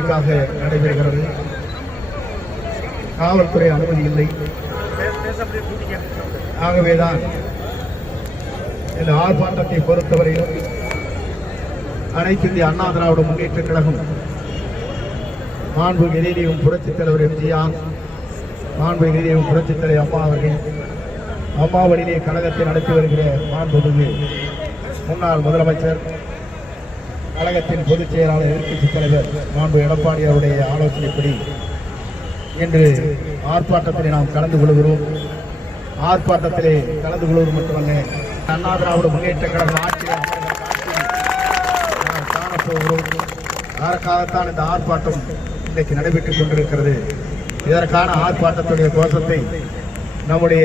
க்காக நடைபெறுகிறது. காவல்துறை அனுமதி இல்லை. ஆகவேதான் இந்த ஆர்ப்பாட்டத்தை பொறுத்தவரையிலும் அனைத்து இந்திய அண்ணா திராவிட முன்னேற்ற கழகம் மாண்பு எதிரியும் புரட்சித் தலைவர் எம்ஜிஆர் மாண்பு எதிரியும் புரட்சித் தலைவர் அம்மா அவர்கள் அம்மாவடியிலே கழகத்தை நடத்தி வருகிற மாண்புமிகு முன்னாள் முதலமைச்சர் கழகத்தின் பொதுச் செயலாளர் எதிர்க்கட்சித் தலைவர் மாண்பு எடப்பாடி அவருடைய ஆலோசனைப்படி இன்று ஆர்ப்பாட்டத்திலே நாம் கலந்து கொள்கிறோம். ஆர்ப்பாட்டத்திலே கலந்து கொள்வது மட்டுமல்ல அண்ணா திராவிட முன்னேற்ற கழக ஆட்சியில் நாம் காணப்போகிறோம் அதற்காகத்தான் இந்த ஆர்ப்பாட்டம் இன்றைக்கு நடைபெற்றுக் கொண்டிருக்கிறது. இதற்கான ஆர்ப்பாட்டத்துடைய கோஷத்தை நம்முடைய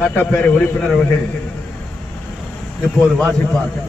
சட்டப்பேரவை உறுப்பினர் அவர்கள் இப்போது வாசிப்பார்கள்.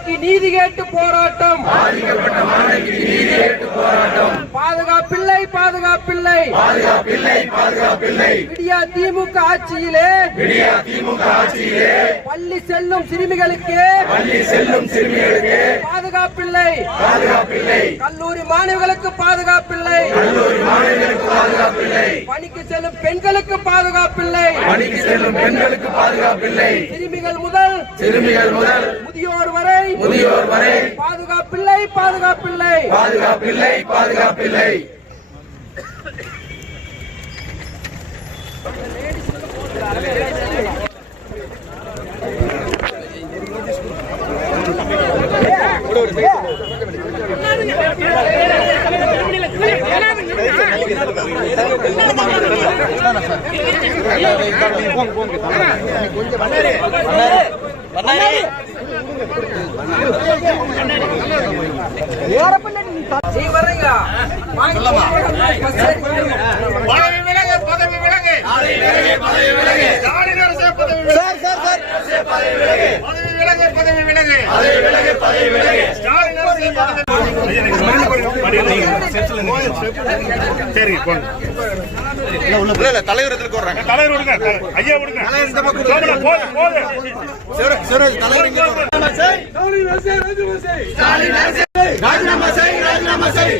மாணவிக்கு நீதி கேட்டு போராட்டம். பாதுகாப்பில்லை பாதுகாப்பில்லை. விடியா திமுக ஆட்சியிலே. பள்ளி செல்லும் சிறுமிகளுக்கு. பாதுகாப்பில்லை. கல்லூரி மாணவிகளுக்கு பாதுகாப்பில்லை. பணிக்கு செல்லும் பெண்களுக்கு பாதுகாப்பில்லை. பணிக்கு செல்லும் பெண்களுக்கு பாதுகாப்பில்லை. சிறுமிகள் முதல் சிறுமிகள் முதல் முதியோர் வரை முதியோர் வரை பாதுகாப்பில்லை பாதுகாப்பில்லை. பாதுகாப்பில்லை பாதுகாப்பில்லை. வர்றீங்களா பதவி விலகு பதவி விலகு பதவி விலகு ஸ்டாலின் அரசே பதவி விலகு பதவி விலகு பதவி விலகு பதவி விலகு பதவி விலகு ஸ்டாலின் அரசே பதவி விலகு சரி போங்க தலைவர் எதிர்க்கு வர்றாங்க தலைவர் விடுங்க ஐயா விடுங்க சோமனா, போது போது ராஜினாமா செய் ராஜினாமா செய்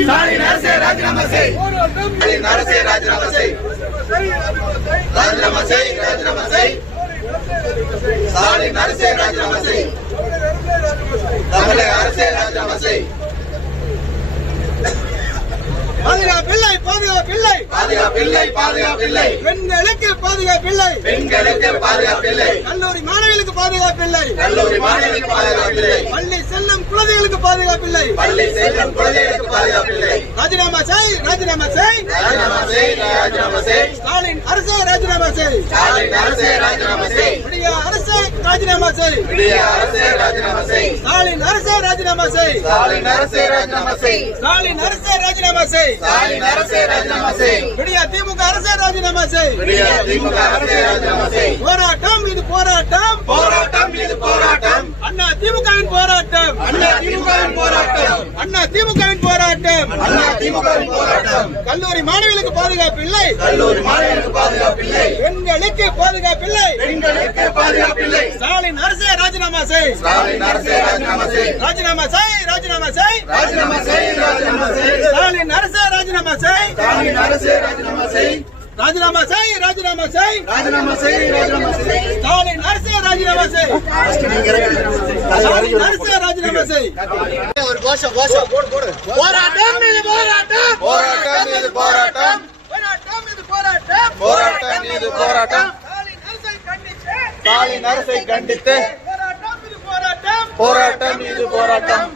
ஸ்டாலின் அரசே ராஜினாமா செய் ராஜினாமா செய் ராஜினாமா செய் ராஜினாமா செய் ஸ்டாலின் அரசே ராஜினாமா செய் தமிழக அரசே ராஜினாமா செய் பாதுகாப்பில்லை பாதுகாப்பில்லை. பாதுகாப்பில்லை பாதுகாப்பில்லை. பெண்களுக்கு பாதுகாப்பில்லை. பெண்களுக்கு பாதுகாப்பில்லை. கல்லூரி மாணவிகளுக்கு பாதுகாப்பில்லை. கல்லூரி மாணவிகளுக்கு பாதுகாப்பில்லை. பள்ளி செல்லும் குழந்தைகளுக்கு பாதுகாப்பில்லை. பள்ளி செல்லும் குழந்தைகளுக்கு பாதுகாப்பில்லை. ராஜினாமா செய் ராஜினாமா செய். ராஜினாமா செய் ராஜினாமா செய். ஸ்டாலின் அரசே ராஜினாமா செய். ஸ்டாலின் அரசே ராஜினாமா செய். விடிய அரசே ராஜினாமா செய். விடிய அரசே ராஜினாமா செய். ராஜினாமா செய் ஸ்டாலின் அரசே ராஜினாமா செய் ஸ்டாலின் அரசே ராஜினாமா செய் ஸ்டாலின் அரசே ராஜினாமா செய் விடிய திமுக அரசே ராஜினாமா செய் விடிய திமுக அரசே ராஜினாமா செய் போராட்டம் இது போராட்டம். போராட்டம் இது போராட்டம். அண்ணா திமுகவின் போராட்டம். அண்ணா திமுகவின் போராட்டம். அண்ணா திமுகவின் போராட்டம். அண்ணா திமுகவின் போராட்டம் கல்லூரி மாணவிகளுக்கு பாதுகாப்பு இல்லை கல்லூரி மாணவர்களுக்கு பாதுகாப்பில்லை பெண்களுக்கு பாதுகாப்பில்லை பெண்களுக்கு பாதுகாப்பில்லை ஸ்டாலின் அரசே ராஜினாமா செய் ஸ்டாலின் அரசே ராஜினாமா செய் ராஜினாமா செய் ராஜினாமா செய் ராஜினாமா செய் ராஜினாமா செய் ஸ்டாலின் அரசே ராஜினாமா செய் ஸ்டாலின் அரசே ராஜினாமா செய் ராஜினாமா செய் ராஜினாமா செய் ராஜினாமா செய் ராஜினாமா செய் ஸ்டாலின் அரசே ராஜினாமா செய் ஸ்டாலின் அரசே ராஜினாமா செய் போராட்டம் இது போராட்டம். போராட்டம் இது போராட்டம் போராட்டம். இது போராட்டம் போராட்டம். இது போராட்டம் ஸ்டாலின் அரசை கண்டித்து. போராட்டம் இது போராட்டம். போராட்டம் இது போராட்டம்.